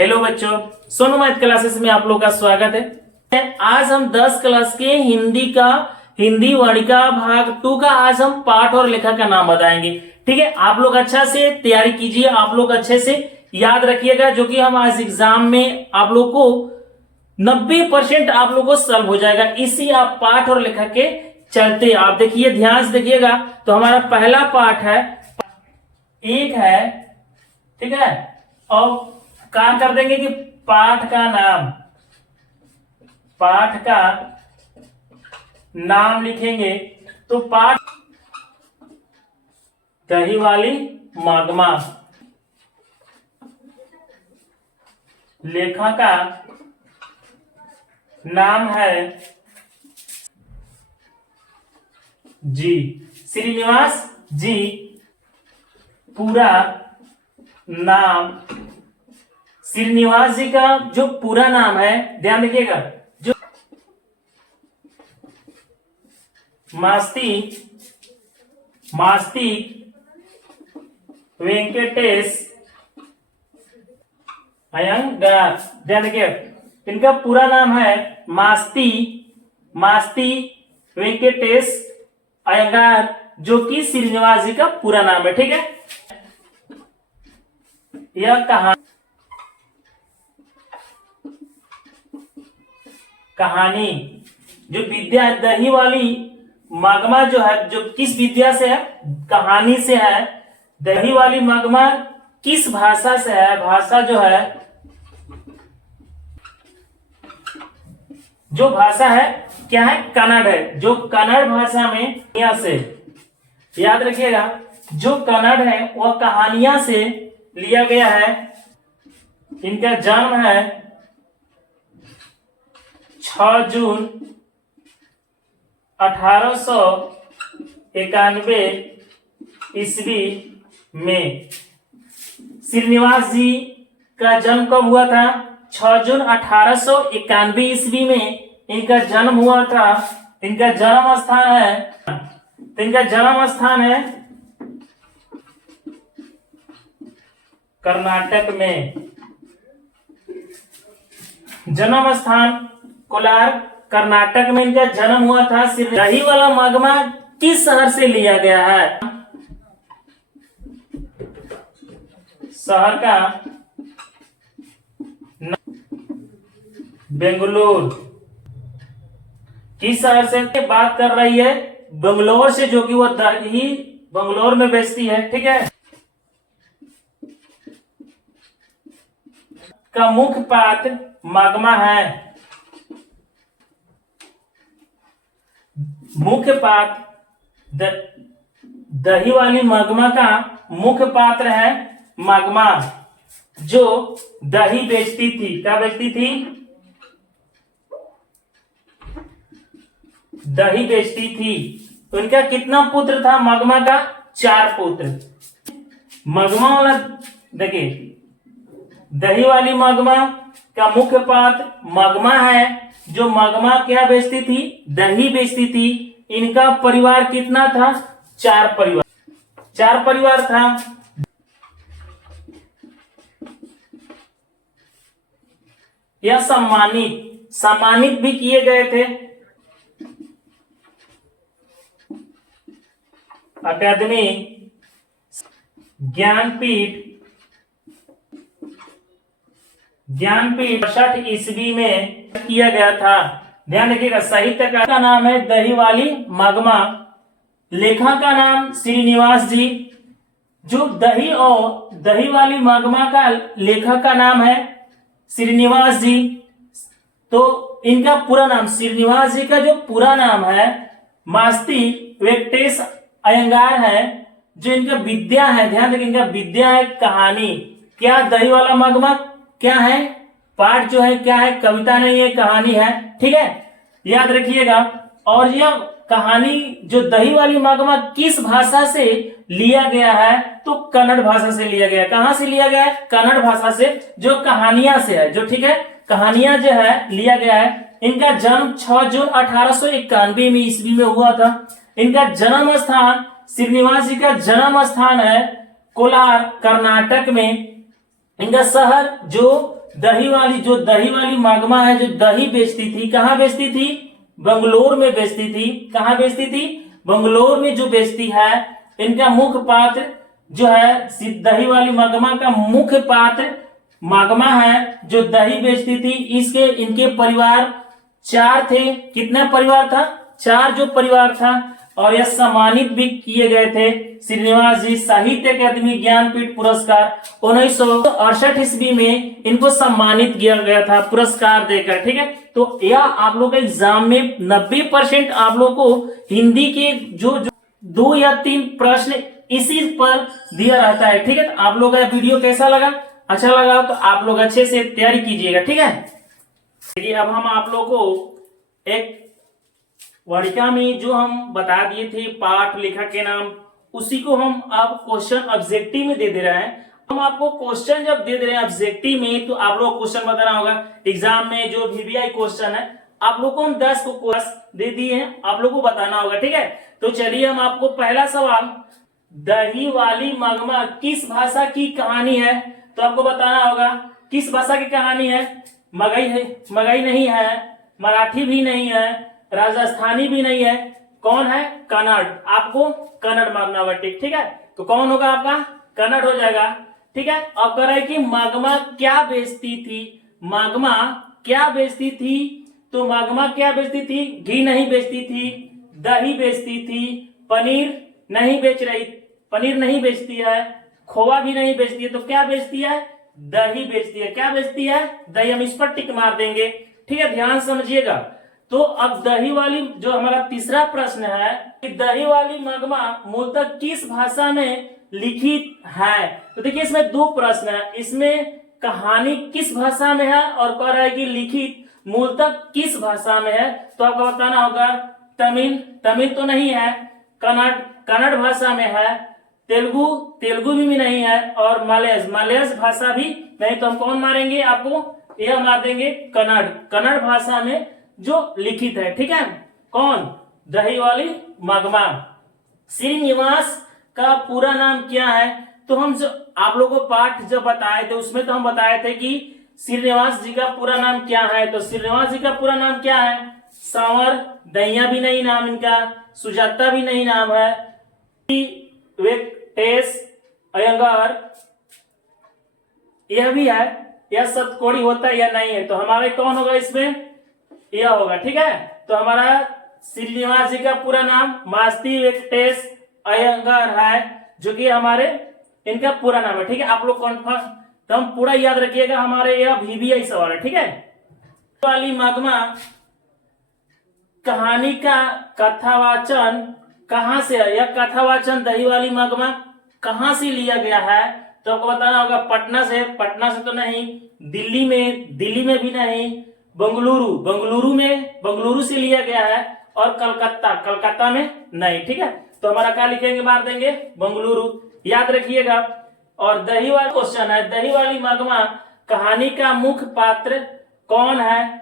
Hello बच्चों, Sonu math classes में आप लोग का स्वागत है। आज हम 10 क्लास के हिंदी वाणिका भाग 2 का आज हम पाठ और लेखक का नाम बताएंगे। ठीक है, आप लोग अच्छा से तैयारी कीजिए, आप लोग अच्छे से याद रखिएगा, जो कि हम आज एग्जाम में आप लोग को 90% आप लोग को सॉल्व हो जाएगा इसी आप पाठ और लेखक के चलते। आप देखिए, ध्यान से देखिएगा। तो हमारा पहला पाठ है, एक है, ठीक है, और क्या कर देंगे कि पाठ का नाम लिखेंगे। तो पाठ दही वाली मागमा, लेखक का नाम है जी श्रीनिवास जी। पूरा नाम, श्रीनिवास जी का जो पूरा नाम है, ध्यान रखिएगा, जो मास्ती वेंकटेश अयंगार। ध्यान रखिएगा, इनका पूरा नाम है मास्ती वेंकटेश अयंगार, जो कि श्रीनिवास जी का पूरा नाम है। ठीक है, यह कहानी जो विद्या दही वाली मागमा जो है, जो किस विद्या से है, कहानी से है। दही वाली मागमा किस भाषा से है? भाषा जो है, जो भाषा है क्या है? कन्नड़ है। जो कन्नड़ भाषा में कहानियां से, याद रखिएगा, जो कन्नड़ है वह कहानियां से लिया गया है। इनका जन्म है 6 जून 1891 ईस्वी में। श्रीनिवास जी का जन्म कब हुआ था? 6 जून 1891 ईस्वी में इनका जन्म हुआ था। इनका जन्म स्थान है कर्नाटक में। जन्म स्थान कोलार, कर्नाटक में इनका जन्म हुआ था। दही वाला मागमा किस शहर से लिया गया है? शहर का बेंगलुरु। किस शहर से बात कर रही है? बेंगलोर से, जो कि वो दही बेंगलोर में बेचती है। ठीक है, का मुख्य पात्र मागमा है। मुख्य पात्र दही वाली मागमा का मुख्य पात्र है मागमा, जो दही बेचती थी। क्या बेचती थी? दही बेचती थी। तो इनका कितना पुत्र था मागमा का? 4 पुत्र। मागमा वाला देखिए, दही वाली मागमा का मुख्य पात्र मागमा है, जो मागमा क्या बेचती थी? दही बेचती थी। इनका परिवार कितना था? 4 परिवार था। यह सम्मानित भी किए गए थे। अकादमी ज्ञानपीठ 60 ईस्वी में किया गया था। ध्यान रखिएगा, साहित्यकार का नाम है दही वाली मागमा, लेखक का नाम श्रीनिवास जी। जो दही वाली मागमा का लेखक का नाम है श्रीनिवास जी। तो इनका पूरा नाम, श्रीनिवास जी का जो पूरा नाम है मास्ती वेंकटेश अयंगार है। जो इनका विद्या है, ध्यान रखिए, इनका विद्या है कहानी। क्या? दही वाला मागमा क्या है? पाठ जो है क्या है? कविता नहीं है, कहानी है। ठीक है, याद रखिएगा। और यह कहानी जो दही वाली मागमा किस भाषा से लिया गया है? तो कन्नड़ भाषा से लिया गया। कहां से लिया गया है? कन्नड़ भाषा से, जो कहानियां से है, जो, ठीक है, कहानियां जो है लिया गया है। इनका जन्म 6 जून 1891 में ईस्वी में हुआ था। इनका जन्म स्थान, श्रीनिवास जी का जन्म स्थान है कोलार, कर्नाटक में। इनका शहर जो जो दही वाली मागमा है, जो दही बेचती थी, कहाँ बेचती थी? बंगलोर में बेचती थी। कहाँ बेचती थी? बंगलोर में जो बेचती है। इनका मुख्य पात्र जो है, दही वाली मागमा का मुख्य पात्र मागमा है जो दही बेचती थी। इनके परिवार 4 थे। कितना परिवार था? 4 जो परिवार था। और यह सम्मानित भी किए गए थे। श्रीनिवास जी साहित्य अकादमी ज्ञानपीठ पुरस्कार 1968 ईस्वी में इनको सम्मानित किया गया था पुरस्कार देकर। ठीक है, तो यह आप लोग एग्जाम में 90% आप लोग को हिंदी के जो 2 या 3 प्रश्न इसी पर दिया रहता है। ठीक है, तो आप लोग का वीडियो कैसा लगा? अच्छा लगा तो आप लोग अच्छे से तैयारी कीजिएगा। ठीक है, देखिए अब हम आप लोग को एक वार्तिका में जो हम बता दिए थे पाठ लेखक के नाम, उसी को हम अब क्वेश्चन ऑब्जेक्टिव में दे रहे हैं। हम आपको क्वेश्चन जब दे रहे हैं ऑब्जेक्टिव में, तो आप लोग क्वेश्चन बताना होगा। एग्जाम में जो VVI क्वेश्चन है, आप लोग को हम 10 को क्वेश्चन दे दिए हैं, आप लोग को बताना होगा। ठीक है, तो चलिए हम आपको पहला सवाल, दही वाली मागमा किस भाषा की कहानी है? तो आपको बताना होगा किस भाषा की कहानी है। मगही है, मगही नहीं है, मराठी भी नहीं है, राजस्थानी भी नहीं है, कौन है? कन्नड़। आपको कन्नड़ मानना होगा। ठीक है, तो कौन होगा आपका? कन्नड़ हो जाएगा। ठीक है, अब कह रहा है कि मागमा क्या बेचती थी? मागमा क्या बेचती थी? तो मागमा क्या बेचती थी? घी नहीं बेचती थी, दही बेचती थी, पनीर नहीं बेच रही, पनीर नहीं बेचती है, खोवा भी नहीं बेचती है, तो क्या बेचती है? दही बेचती है। क्या बेचती है? दही। हम इस पर टिक मार देंगे। ठीक है, ध्यान समझिएगा। तो अब दही वाली जो हमारा तीसरा प्रश्न है कि दही वाली मागमा मूलतः किस भाषा में लिखित है? तो देखिए इसमें 2 प्रश्न है। इसमें कहानी किस भाषा में है और कह रहा है कि लिखित मूलतः किस भाषा में है। तो आपको बताना होगा तमिल, तमिल तो नहीं है, कन्नड़, कन्नड़ भाषा में है, तेलुगु, तेलुगु भी नहीं है, और मलयास, मलयास भाषा भी नहीं। तो हम कौन मारेंगे? आपको यह मार देंगे कन्नड़, कन्नड़ भाषा में जो लिखित है। ठीक है, कौन? दही वाली मागमा। श्रीनिवास का पूरा नाम क्या है? तो हम जो आप लोगों को पाठ जब बताए थे, उसमें तो हम बताए थे कि श्रीनिवास जी का पूरा नाम क्या है। तो श्रीनिवास जी का पूरा नाम क्या है? सांवर, दैया भी नहीं नाम इनका, सुजाता भी नहीं नाम है, वेंकटेश अयंगार यह भी है, यह सतकोड़ी होता है या नहीं है? तो हमारे कौन होगा इसमें? यह होगा। ठीक है, तो हमारा श्रीनिवास जी का पूरा नाम मास्ती वेंकटेश अयंगार है, जो कि हमारे इनका पूरा नाम है। ठीक है, आप लोग कॉन्फर्म तो हम पूरा याद रखिएगा, हमारे यह VVI सवाल है। ठीक है, वाली मागमा कहानी का कथावाचन कहां से है? यह कथावाचन दही वाली मागमा कहां से लिया गया है? तो आपको बताना होगा पटना से, पटना से तो नहीं, दिल्ली में भी नहीं, बंगलुरु, बंगलुरु से लिया गया है, और कलकत्ता, कलकत्ता में नहीं। ठीक है, तो हमारा क्या लिखेंगे? मार देंगे बंगलुरु, याद रखिएगा। और दही वाला क्वेश्चन है, दही वाली मागमा कहानी का मुख्य पात्र कौन है?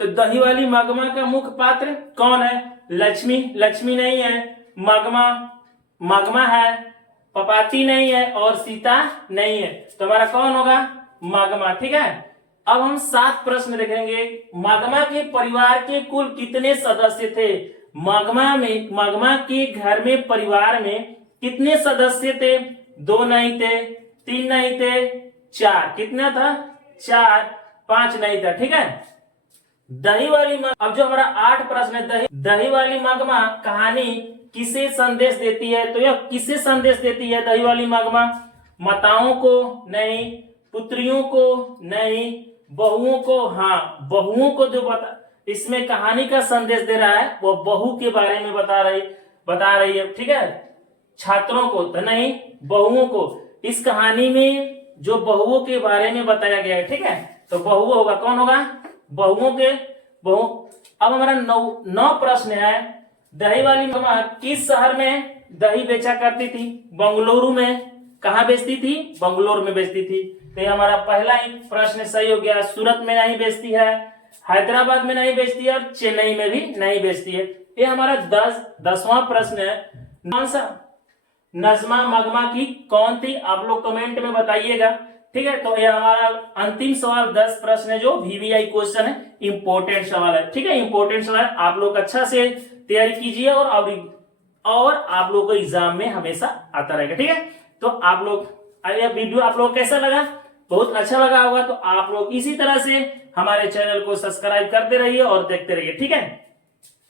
तो दही वाली मागमा का मुख्य पात्र कौन है? लक्ष्मी, लक्ष्मी नहीं है, मागमा, मागमा है, पपाती नहीं है, और सीता नहीं है। तो हमारा कौन होगा? मागमा। ठीक है, अब हम 7 प्रश्न देखेंगे। मागमा के परिवार के कुल कितने सदस्य थे? मागमा के घर में, परिवार में कितने सदस्य थे? 2 नहीं थे, 3 नहीं थे, 4। कितना था? 4, 5 नहीं था। ठीक है, दही वाली मागमा, अब जो हमारा 8 प्रश्न है, दही वाली मागमा कहानी किसे संदेश देती है? तो यह किसे संदेश देती है दही वाली मागमा? माताओं को नहीं, पुत्रियों को नहीं, बहुओं को, हाँ बहुओं को जो इसमें कहानी का संदेश दे रहा है, वो बहू के बारे में बता रही है। ठीक है, छात्रों को तो नहीं, बहुओं को। इस कहानी में जो बहुओं के बारे में बताया गया है। ठीक है, तो बहु होगा, कौन होगा? बहुओं के बहु। अब हमारा 9 प्रश्न है, दही वाली मागमा किस शहर में दही बेचा करती थी? बंगलुरु में। कहाँ बेचती थी? बंगलोर में बेचती थी। तो ये हमारा पहला ही प्रश्न सही हो गया। सूरत में नहीं बेचती है, हैदराबाद में नहीं बेचती है, और चेन्नई में भी नहीं बेचती है। ये हमारा 10वां प्रश्न है। कौन सा नजमा मागमा की कौन थी? आप लोग कमेंट में बताइएगा ठीक है, तो ये हमारा अंतिम सवाल 10 प्रश्न है जो VVI क्वेश्चन है, इंपॉर्टेंट सवाल है। ठीक है, इंपॉर्टेंट सवाल आप लोग अच्छा से तैयारी कीजिए और आप लोग को एग्जाम में हमेशा आता रहेगा। ठीक है, तो आप लोग यह वीडियो आप लोग कैसा लगा, बहुत अच्छा लगा होगा तो आप लोग इसी तरह से हमारे चैनल को सब्सक्राइब करते रहिए और देखते रहिए। ठीक है।